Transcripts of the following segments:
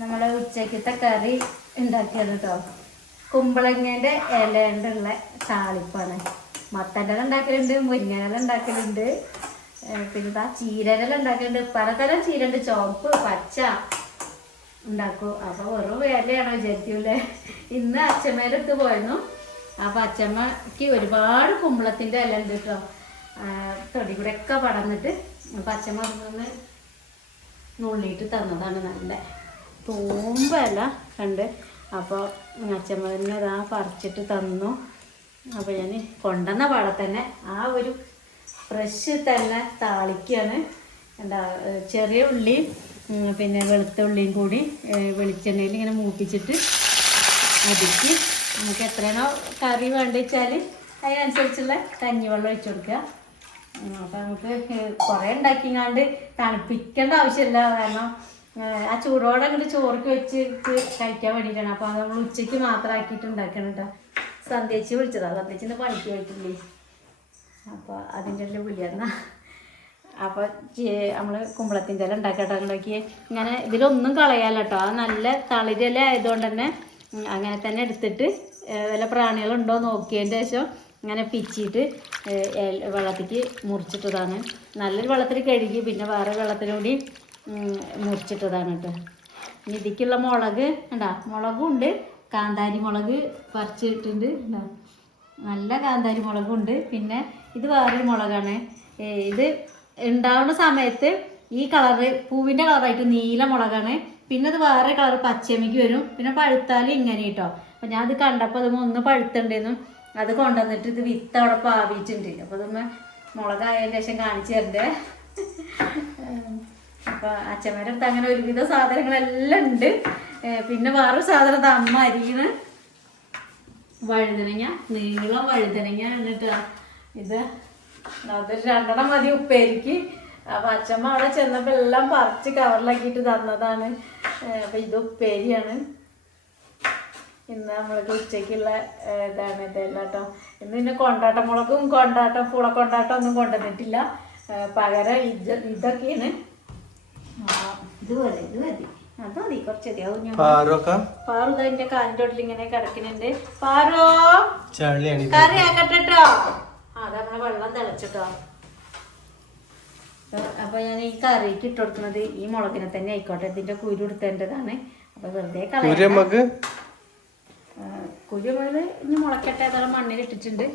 നമ്മളെ ഉച്ചക്കത്തെ കറി ഉണ്ടാക്കിയത് കേട്ടോ കുമ്പളങ്ങേന്റെ ഇല കൊണ്ടുള്ള താളിപ്പാണ്. മത്തന്റെ ഉണ്ടാക്കലുണ്ട് മുരിങ്ങയില ഉണ്ടാക്കലുണ്ട്. പിന്നെ ആ ചീരല ഉണ്ടാക്കലുണ്ട്. പലതരം ചീര ഉണ്ട് ചുവപ്പ് പച്ച ഉണ്ടാക്കും. അപ്പൊ വെറും വേലയാണോ വിചാരിക്കൂലേ ഇന്ന് അച്ഛമ്മേലെടുത്ത് പോയിരുന്നു. അപ്പൊ അച്ഛമ്മക്ക് ഒരുപാട് കുമ്പളത്തിന്റെ ഇല ഉണ്ട് കേട്ടോ തൊടി കൂടെ ഒക്കെ പടന്നിട്ട് അപ്പൊ അച്ഛമ്മ നുള്ളിയിട്ട് തന്നതാണ് നല്ല തൂമ്പല്ല കണ്ട്. അപ്പോൾ അച്ഛമ്മ തന്നെ അതാ പറിച്ചിട്ട് തന്നു. അപ്പോൾ ഞാൻ കൊണ്ടുവന്ന പാടെ തന്നെ ആ ഒരു ഫ്രഷ് തന്നെ താളിക്കാണ്. എന്താ ചെറിയ ഉള്ളിയും പിന്നെ വെളുത്ത ഉള്ളിയും കൂടി വെളിച്ചെണ്ണയിൽ ഇങ്ങനെ മൂപ്പിച്ചിട്ട് അതിക്ക് നമുക്ക് എത്രയാണോ കറി വേണ്ട വെച്ചാൽ അതിനനുസരിച്ചുള്ള കഞ്ഞിവെള്ളം ഒഴിച്ചു കൊടുക്കുക. അപ്പം നമുക്ക് കുറേ ഉണ്ടാക്കിങ്ങാണ്ട് തണുപ്പിക്കേണ്ട ആവശ്യമില്ല. കാരണം ആ ചൂടോടെ അങ്ങോട്ട് ചോർക്ക് വെച്ച് കഴിക്കാൻ വേണ്ടിയിട്ടാണ് അപ്പൊ അത് നമ്മൾ ഉച്ചയ്ക്ക് മാത്രം ആക്കിയിട്ട് ഉണ്ടാക്കണം കേട്ടോ സന്ധ്യച്ച് വിളിച്ചതാ. സന്ധ്യച്ചിന്ന് പണിക്ക് പോയിട്ടില്ലേ? അപ്പോൾ അതിന്റെ ഉള്ളിൽ വിളിയായിരുന്ന. അപ്പോൾ നമ്മൾ കുമ്പളത്തിന്റെ ഇല ഉണ്ടാക്കട്ടെ ഉണ്ടാക്കി ഇങ്ങനെ ഇതിലൊന്നും കളയാലോ കേട്ടോ അത് നല്ല തളിരില ആയതുകൊണ്ട് തന്നെ അങ്ങനെ തന്നെ എടുത്തിട്ട് വല്ല പ്രാണികളുണ്ടോ നോക്കിയതിന്റെ ശേഷം ഇങ്ങനെ പിച്ചിട്ട് വെള്ളത്തിക്ക് മുറിച്ചിട്ടതാണ്. നല്ലൊരു വെള്ളത്തിൽ കഴുകി പിന്നെ വേറെ വെള്ളത്തിലൂടി മുറിച്ചിട്ടതാണ് കേട്ടോ. ഇനി ഇതിക്കുള്ള മുളക് ഉണ്ടാ മുളകും ഉണ്ട് കാന്താരി മുളക് പറിച്ചിട്ടുണ്ട് നല്ല കാന്താരി മുളകും ഉണ്ട് പിന്നെ ഇത് വേറൊരു മുളകാണ്. ഇത് ഉണ്ടാവുന്ന സമയത്ത് ഈ കളറ് പൂവിന്റെ കളറായിട്ട് നീല മുളകാണ്. പിന്നെ അത് വേറെ കളർ പച്ചമയ്ക്ക് വരും. പിന്നെ പഴുത്താൽ ഇങ്ങനെ കേട്ടോ. അപ്പം ഞാൻ അത് കണ്ടപ്പോൾ അതുമ്പോൾ ഒന്ന് പഴുത്തുണ്ടെന്നും അത് കൊണ്ടുവന്നിട്ട് ഇത് വിത്ത് അവിടെ പാവിയിട്ടുണ്ട്. അപ്പോൾ അതൊന്ന് മുളകായതിന് ശേഷം കാണിച്ചു തരണ്ടേ. അപ്പോൾ അച്ഛന്മാരുടെ അടുത്ത് അങ്ങനെ ഒരുവിധ സാധനങ്ങളെല്ലാം ഉണ്ട്. പിന്നെ വേറൊരു സാധനം അമ്മ അരിയാണ് വഴുതനങ്ങ നീളം വഴുതനങ്ങ എന്നിട്ട് ഇത് അതൊരു രണ്ടെണ്ണം മതി ഉപ്പേരിക്ക്. അപ്പൊ അച്ഛമ്മ അവിടെ ചെന്നപ്പോ എല്ലാം പറിച്ച് കവറിലാക്കിയിട്ട് തന്നതാണ്. അപ്പൊ ഇത് ഉപ്പേരിയാണ്. ഇന്ന് നമ്മൾക്ക് ഉച്ചയ്ക്കുള്ള ഇതാണ് ഇതെല്ലാം കേട്ടോ ഇന്ന് പിന്നെ കൊണ്ടാട്ടം മുളകും കൊണ്ടാട്ടം പുളക്കൊണ്ടാട്ടം ഒന്നും കൊണ്ടുവന്നിട്ടില്ല. പകരം ഇത് ഇതൊക്കെയാണ്. ഇത് മതി മതി. മതി അത് ഞാൻ പാറു ഇതിന്റെ കാലിന്റെ ഉള്ളിൽ ഇങ്ങനെ കിടക്കുന്നുണ്ട്. പാറോ. കറി അത് നമ്മളെ വെള്ളം തിളച്ചിട്ടോ. അപ്പൊ ഞാൻ ഈ കറിക്ക് ഇട്ട് കൊടുക്കുന്നത് ഈ മുളകിനെ തന്നെ ആയിക്കോട്ടെ. ഇതിന്റെ കുരു എടുത്തേണ്ടതാണ്. അപ്പൊ വെറുതെ കുരു കളയാം നമുക്ക് കുരു മുതൽ ഇനി മുളക്കട്ടെ അതെല്ലാം മണ്ണിൽ ഇട്ടിട്ടുണ്ട്.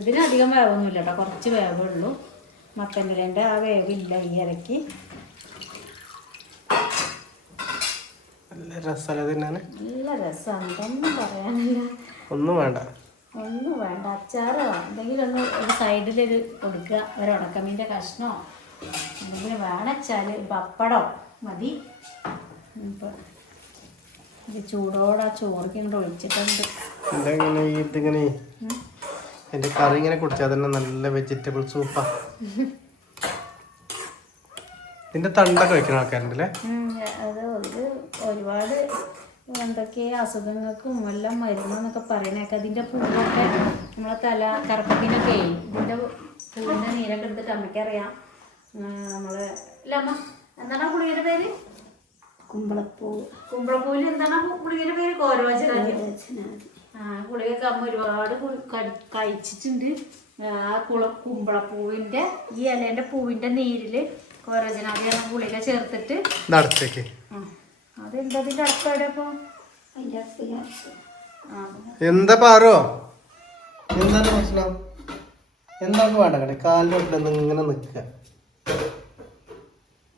ഇതിന് അധികം വേവൊന്നുമില്ല കേട്ടോ. കുറച്ച് വേവേ ഉള്ളൂ മത്തന്റെ ആ വേവില്ല ഈ ഇറക്കി നല്ല രസമല്ല നല്ല രസമാണ് ഇതൊന്നും പറയാനില്ല. ഒന്നും വേണ്ട. ഒന്നും വേണ്ട അച്ചാറോ? എന്തെങ്കിലും ഒന്ന് ഒരു സൈഡിലൊരു കൊടുക്കുക. ഒരു ഉണക്കമീന്റെ കഷ്ണോ? എന്തെങ്കിലും വേണച്ചാൽ പപ്പടോ? മതി. ഇപ്പം ഇത് ചൂടോടെ ആ ചോറിക്ക് ഇങ്ങോട്ട് ഒഴിച്ചിട്ടുണ്ട്. എന്തെങ്ങനെ ഇതിങ്ങനെ എന്റെ കറി ഇങ്ങനെ കുടിച്ചാൽ തന്നെ നല്ല വെജിറ്റബിൾ സൂപ്പാ ഇതിന്റെ തണ്ടൊക്കെ വെക്കുന്ന ആൾക്കാരുണ്ടല്ലേ? അത് ഒരുപാട് എന്തൊക്കെ അസുഖങ്ങൾക്കും എല്ലാം മരുന്നൊക്കെ പറയണേക്ക അതിന്റെ പൂവൊക്കെ നമ്മളെ തല കറുപ്പത്തിനൊക്കെ ഇതിന്റെ പൂവിന്റെ നീരൊക്കെ എടുത്തിട്ട് അമ്മയ്ക്കറിയാം നമ്മൾ അല്ല അമ്മ എന്താണ് പുളിയുടെ പേര്? കുമ്പളപ്പൂ. കുമ്പളപ്പൂവിൽ എന്താണ് പുളിയുടെ പേര്? കോരവച്ചനാണ് ആ പുളിയൊക്കെ അമ്മ ഒരുപാട് കഴിച്ചിട്ടുണ്ട്. ആ കുള കുമ്പളപ്പൂവിന്റെ ഈ ഇലേന്റെ പൂവിന്റെ നീരിൽ കോരവചനാദിയാണ് ഗുളിക ചേർത്തിട്ട്. നടത്തേക്ക് അടച്ചേക്ക് ആ, അതെന്താ ഇതിന്റെ അർത്ഥം എവിടെ അപ്പൊ? അതിന്റെ അകത്ത് ചേർത്ത് ആ, എന്താ പാറോ? എന്താ പ്രശ്നം എന്താ വേണ്ട കട കാലിന്റെ ഒട്ടിലൊന്നും ഇങ്ങനെ നിൽക്കുക.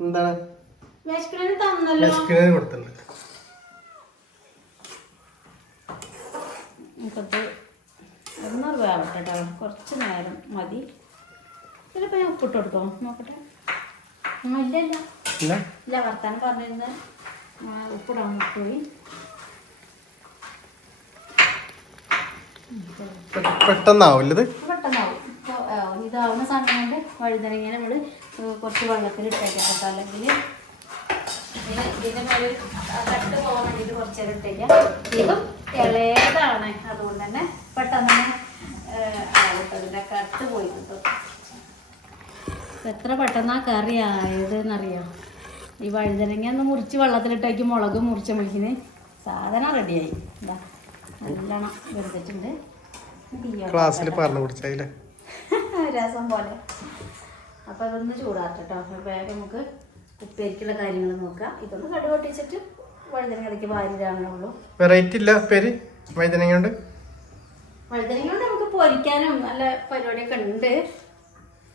എന്താണ്? കൊടുത്തിട്ടുണ്ട്. നമുക്കത് ഒന്നും വേവട്ടെ കേട്ടോ കുറച്ച് നേരം മതി. ചിലപ്പോൾ ഞാൻ ഉപ്പിട്ട് കൊടുക്കോ നോക്കട്ടെ. ഇല്ല ഇല്ല. ഇല്ല? വർത്താനം പറഞ്ഞിരുന്ന. ഉപ്പിടാൻ പോയി. പെട്ടെന്നാവും. ഇതാവുന്ന സമയം കൊണ്ട് വഴുതനങ്ങനെ നമ്മൾ കുറച്ച് വെള്ളത്തിൽ ഇട്ടേക്കാം അല്ലെങ്കിൽ ഇതിന്റെ മേലെ കട്ട് പോകാൻ വേണ്ടിയിട്ട് കുറച്ച് നേരം ഇട്ടേക്കാം. ഇതും ഇളയതാണ്. അതുകൊണ്ട് തന്നെ പെട്ടെന്ന് തന്നെ ആവട്ടെ ഇതിന്റെ കട്ട് പോയി കിട്ടും. എത്ര പെട്ടെന്ന് ആ കറി ആയത് എന്നറിയാം ഈ വഴുതനങ്ങ ഒന്ന് മുറിച്ച് വെള്ളത്തിലിട്ടാക്കി മുളക് മുറിച്ച മുളിക്കിന് സാധനം റെഡിയായി. എന്താ നല്ലോണം വെറുതെട്ടുണ്ട് ക്ലാസ്സിൽ പറഞ്ഞു കുടിച്ചായില്ലേ രസം പോലെ. അപ്പൊ അതൊന്ന് ചൂടാട്ടോ വേഗം നമുക്ക് ഉപ്പേരിക്കുള്ള കാര്യങ്ങൾ നോക്കാം ഇതൊന്ന് കടു പൊട്ടിച്ചിട്ട് വഴുതനങ്ങടയ്ക്ക് വാരിടാനുള്ളൂ വെറൈറ്റി ഇല്ല. പേര് വഴുതനങ്ങ കൊണ്ട് വഴുതനങ്ങ കൊണ്ട് നമുക്ക് പൊരിക്കാനും നല്ല പരിപാടിയൊക്കെ ഉണ്ട്.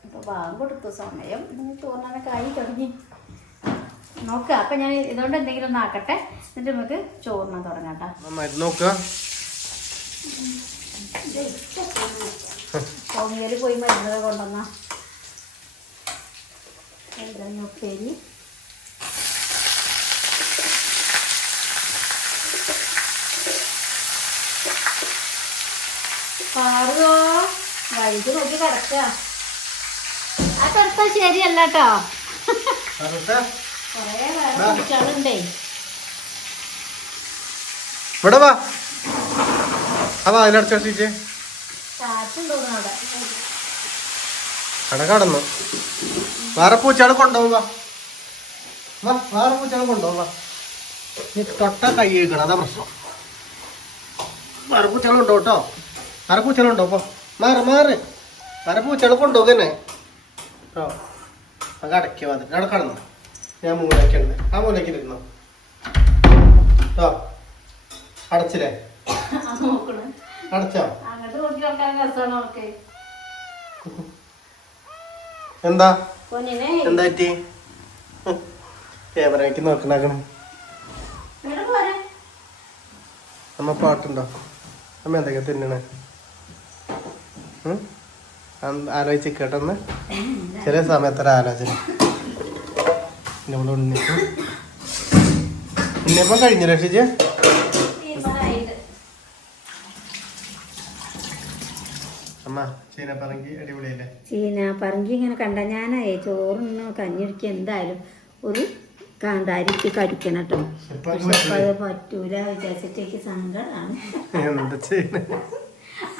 അപ്പോൾ ഭാഗം കൊടുത്തു. സമയം തോന്നാൻ ആയി തുടങ്ങി. നോക്കുക. അപ്പം ഞാൻ ഇതുകൊണ്ട് എന്തെങ്കിലും ഒന്ന് ആക്കട്ടെ. എന്നിട്ട് നമുക്ക് ചോറിനാ തുടങ്ങാം കേട്ടോ. നോക്കുക. പോയി മരുന്നത് കൊണ്ടുവന്നാ. വഴുതനങ്ങ ഉപ്പേരി? പാറുകോ വഴിക്ക് നോക്കി കിടക്കുക ആ കിടത്താൽ ശരിയല്ല കേട്ടോ കുറേ വേറെ കുട്ടികളുണ്ടേ ഇവിടെ വാ. അതാ അതിലടച്ച് അവിടെ? കട കടന്നു. വേറെ പൂച്ചകൾ കൊണ്ടുപോവാ വേറെ പൂച്ചകൾ കൊണ്ടുപോവാ നീ തൊട്ട കൈ കഴിക്കണം അതാ പ്രശ്നം. വേറെ പൂച്ചകൾ ഉണ്ടോ കേട്ടോ പോ പൂച്ചകൾ ഉണ്ടോ? അപ്പൊ മാറ് മാറ്. വേറെ പൂച്ചകൾ കൊണ്ടുപോകന്നെ കേട്ടോ അത് അടയ്ക്കുക വന്നിട്ട് അടക്കണം ഞാൻ മൂലക്കുണ്ട് ആ മൂലയ്ക്ക് ഇരുന്നോ ഓ അടച്ചില്ലേ? അടച്ചോ? എന്താ? എന്താ പറ്റി? ക്യാമറയ്ക്ക് നോക്കണാക്കണം. അമ്മ പാട്ടുണ്ടോ അമ്മ എന്തൊക്കെ തിന്നണേ? ആലോചിച്ച് കേട്ടെന്ന്. ചെറിയ സമയത്തൊരു ആലോചന. ഉണ്ണിപ്പം ഉണ്ണിയപ്പം കഴിഞ്ഞു രക്ഷിച്ച്. അമ്മ അടിപൊളിയല്ലേ? ഇങ്ങനെ കണ്ട ഞാനേ ചോറിന് കഞ്ഞിടിക്ക് എന്തായാലും ഒരു കാന്താരിക്ക് കടിക്കണം കേട്ടോ. പക്ഷെ അത് പറ്റൂല വിചാരിച്ചിട്ടേക്ക് സങ്കടമാണ് എന്താ ചെയ്യണേ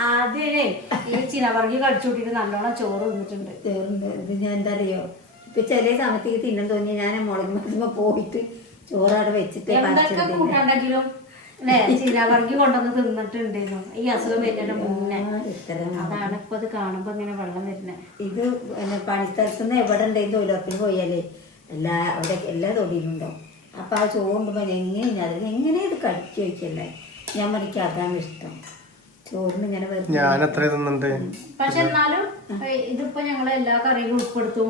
ആദ്യമേ ഈ ചിനവർഗി കടിച്ചുകൂട്ടിട്ട് നല്ലോണം ചോറ് തിന്നിട്ടുണ്ട്. ചോറുണ്ട്. ഇത് ഞാൻ എന്താ അറിയോ ഇപ്പൊ ചെറിയ സമയത്തേക്ക് തിന്നാൻ തോന്നി ഞാൻ മുളക് മരുന്ന് പോയിട്ട് ചോറവിടെ വെച്ചിട്ട് എന്തൊക്കെ പറിച്ചെടുത്തില്ല. കൂട്ടാണ്ടെങ്കിലും അല്ലേ? ചിനവർഗി കൊണ്ടുവന്ന് തിന്നിട്ടുണ്ടായിരുന്നു ഈ അസുഖം വരുന്നതിന്റെ മുന്നേ. അതാണ് ഇപ്പൊ ഇത് കാണുമ്പോ ഇങ്ങനെ വെള്ളം വരുന്നത് ഇത് പിന്നെ പണിസ്ഥലത്തുനിന്ന് എവിടെ ഉണ്ടെങ്കിലും തൊഴിലുറപ്പിന് പോയാലേ എല്ലാ അവിടെ എല്ലാ തൊടിയിലുണ്ടാവും അപ്പൊ ആ ചോറുണ്ടുമ്പോ എങ്ങനെയാണ് ഞാൻ എങ്ങനെ ഇത് കഴിച്ചു വെച്ചല്ലേ ഞാൻ മതിക്കാതാണ് അതാണ് ഇഷ്ടം. ചോറിന് ഇങ്ങനെ വെറുതെ ഞാൻ എത്ര തിന്നുണ്ട് പക്ഷെ എന്നാലും ഇതിപ്പോ ഞങ്ങൾ എല്ലാ കറിയും ഉൾപ്പെടുത്തും.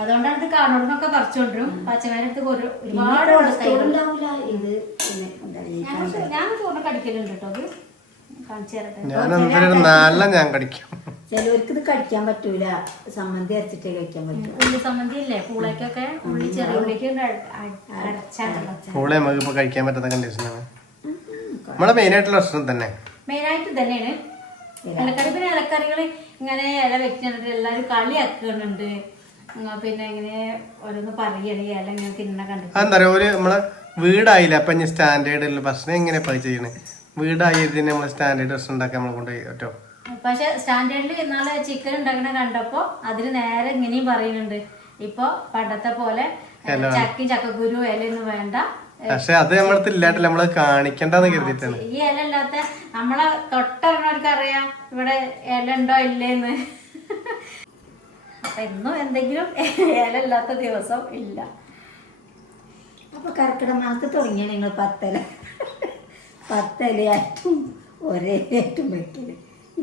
അതുകൊണ്ടാണ് ഇത് കാണുന്നൊക്കെ പറിച്ചുകൊണ്ടിരും പച്ചക്കറി ഒരു ഒരുപാട് ഉണ്ടാവില്ല ഇത് ഞാൻ ഞാൻ ചോറിന് കടിക്കലുണ്ട് കേട്ടോ അത് കാണിച്ചു തരട്ടെ. ഞാൻ നല്ല ഞാൻ കടിക്കും. ചിലവർക്ക് ഇത് കടിക്കാൻ പറ്റൂല. സമ്മന്തി അരച്ചിട്ടേ കഴിക്കാൻ പറ്റൂ. ഉള്ളി സമ്മന്തി ഇല്ലേ? പൂളയ്ക്കൊക്കെ ഉള്ളി ചെറിയ ഉള്ളിക്ക് കഴിക്കാൻ പറ്റുന്ന കണ്ടീഷനാണ് നമ്മളെ മെയിൻ ആയിട്ടുള്ള ഭക്ഷണം തന്നെ. മെയിനായിട്ട് തന്നെയാണ് ഇലക്കറി പിന്നെ ഇലക്കറികൾ ഇങ്ങനെ ഇല വെക്കുന്നുണ്ട് എല്ലാവരും കളിയാക്കുന്നുണ്ട്. ആക്കുന്നുണ്ട് പിന്നെ ഇങ്ങനെ ഓരോന്ന് പറയണ ഇല ഇങ്ങനെ തിന്നണ കണ്ടിട്ട്. ഒരു നമ്മളെ വീടായില്ല അപ്പൊ ഇനി സ്റ്റാൻഡേർഡ് ഉള്ള ഭക്ഷണം എങ്ങനെ പൈ ചെയ്യണേ? വീടായി ഇതിന് നമ്മൾ സ്റ്റാൻഡേർഡ് ഭക്ഷണം ഉണ്ടാക്കാൻ നമ്മൾ കൊണ്ടുപോയി പറ്റോ? പക്ഷെ സ്റ്റാൻഡേർഡിൽ ഇന്നാളെ ചിക്കൻ ഉണ്ടാക്കണ കണ്ടപ്പോ അതിന് നേരെ ഇങ്ങനെയും പറയുന്നുണ്ട്. ഇപ്പൊ പണ്ടത്തെ പോലെ ചക്കി ചക്കക്കുരു ഇലയൊന്നും വേണ്ട. പക്ഷെ അത് നമ്മളടുത്ത് ഇല്ലാട്ടില്ല നമ്മൾ കാണിക്കണ്ടെന്ന് കരുതിട്ടാണ് ഈ ഇല അല്ലാത്ത നമ്മളെ തൊട്ടറിഞ്ഞവർക്ക് അറിയാം ഇവിടെ ഇല ഉണ്ടോ ഇല്ലേന്ന്. അപ്പൊ എന്നും എന്തെങ്കിലും ഇല ഇല്ലാത്ത ദിവസം ഇല്ല. അപ്പൊ കർക്കിടക മാസത്തിൽ തുടങ്ങിയ നിങ്ങൾ പത്തല. പത്തലയായിട്ടും ഒരേറ്റും വെക്കൽ.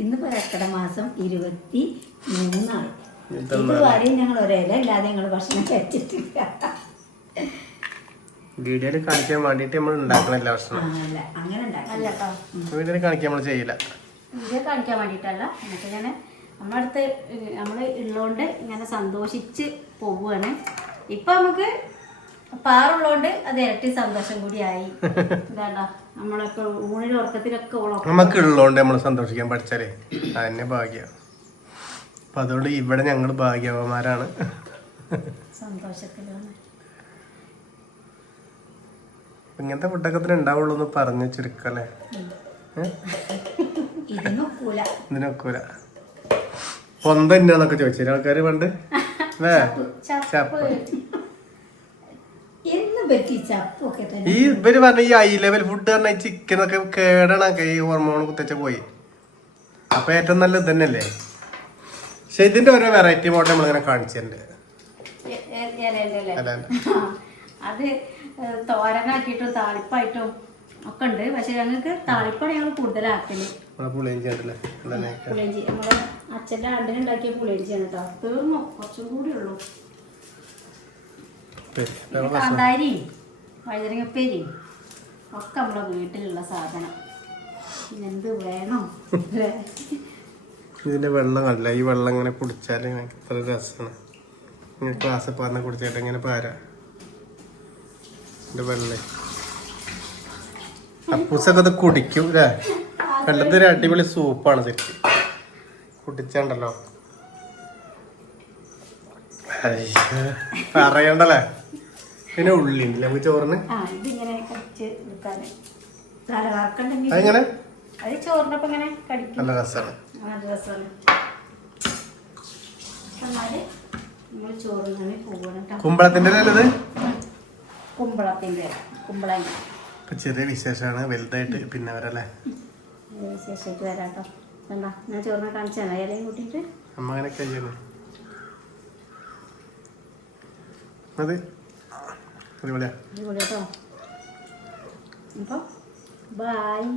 ഇന്ന് കർക്കിട മാസം ഇരുപത്തി മൂന്നാണ്. ഇതുവരെയും ഞങ്ങൾ ഒരേ ഇല ഇല്ലാതെ ഞങ്ങൾ ഭക്ഷണം കഴിച്ചിട്ടില്ല. വീഡിയോയിൽ കാണിക്കാൻ വേണ്ടിട്ട് നമ്മൾ ഉണ്ടാക്കണില്ല എല്ലാ ഭക്ഷണം വീഡിയോയിൽ കാണിക്കാൻ നമ്മൾ ചെയ്യില്ല. വീഡിയോ കാണിക്കാൻ വേണ്ടിയിട്ടല്ല. എന്നിട്ട് ഇങ്ങനെ നമ്മളടുത്ത് നമ്മൾ ഉള്ളതുകൊണ്ട് ഇങ്ങനെ സന്തോഷിച്ച് പോവുകയാണ്. ഇപ്പൊ നമുക്ക് പാറുള്ളതുകൊണ്ട് അത് ഇരട്ടി സന്തോഷം കൂടിയായി ഇതാണ്ടാ നമ്മളിപ്പോ ഊണിലും ഉറക്കത്തിലൊക്കെ നമുക്ക് ഉള്ളതുകൊണ്ട് നമ്മൾ സന്തോഷിക്കാൻ പഠിച്ചാലേ അതന്നെ ഭാഗ്യം. അപ്പൊ അതുകൊണ്ട് ഇവിടെ ഞങ്ങൾ ഭാഗ്യവന്മാരാണ്. സന്തോഷത്തിലാണ്. ഇങ്ങനത്തെ ഫുഡൊക്കെ തന്നെ ഉണ്ടാവുള്ളൂ എന്ന് പറഞ്ഞു ചുരുക്കല്ലേ ഇതിനൊക്കൂല. പൊന്ത പൊന്തന്നെന്നൊക്കെ ചോദിച്ചു ആൾക്കാര് പണ്ട്? ചപ്പ് ഈ ഇവർ പറഞ്ഞ ഈ ഹൈ ലെവൽ ഫുഡ് പറഞ്ഞ ചിക്കൻ ഒക്കെ കേടണൊക്കെ ഈ ഹോർമോൺ കുത്തച്ച പോയി. അപ്പൊ ഏറ്റവും നല്ലത് തന്നെയല്ലേ? പക്ഷെ ഇതിന്റെ ഓരോ വെറൈറ്റി മോഡൽ നമ്മളിങ്ങനെ കാണിച്ചിട്ടുണ്ട്. അല്ലേ? അതെ തോരനാക്കിയിട്ടും താളിപ്പായിട്ടും ഒക്കെ ഉണ്ട്. പക്ഷെ ഞങ്ങൾക്ക് താളിപ്പാണ് ഞങ്ങൾ കൂടുതലാക്കൽ. നമ്മളെ പുളിയിഞ്ചി നമ്മുടെ അച്ഛന്റെ ആണ്ടിന് ഉണ്ടാക്കിയ പുളിയഞ്ചിയാണ് കേട്ടോ തീർന്നു. കുറച്ചും കൂടി ഉള്ളൂ. കാന്താരി വഴുതനങ്ങപ്പേരിയും ഒക്കെ നമ്മളെ വീട്ടിലുള്ള സാധനം. എന്ത് വേണം? ഇതിന്റെ വെള്ളം കണ്ടില്ല? ഈ വെള്ളം ഇങ്ങനെ കുടിച്ചാൽ ഇത്ര രസമാണ് ഇങ്ങനെ ക്ലാസ് പറഞ്ഞ കുടിച്ചിട്ട് ഇങ്ങനെ പാര. വെള്ളം. അപ്പൂസൊക്കെ ഇത് കുടിക്കും അല്ലേ വെള്ളത്തിൽ അടിപൊളി സൂപ്പാണ് ശരിക്കും. കുടിച്ചണ്ടല്ലോ. പറയണ്ടല്ലേ? പിന്നെ ഉള്ളി ഉണ്ടല്ലേ നമുക്ക് ചോറിന്? അതെങ്ങനെ അത് നല്ല രസമാണ് നല്ല രസമാണ് എന്നാൽ നമ്മൾ ചോറ് ഇങ്ങനെ പോകണം കേട്ടോ കുമ്പളത്തിന്റെ നല്ലത് കുമ്പളത്തിന്റെ കുമ്പളങ്ങ. ഇപ്പൊ ചെറിയ വിശേഷമാണ് വലുതായിട്ട് പിന്നെ വരല്ലേ? വിശേഷമായിട്ട് വരാം കേട്ടോ. എന്താ ഞാൻ ചോറിനെ കാണിച്ചാണ് ഇലയും കൂട്ടിയിട്ട്? അമ്മ അങ്ങനെ കഴിയണം അതെ. അടിപൊളിയാ. അടിപൊളിയാട്ടോ അപ്പോൾ ബായ്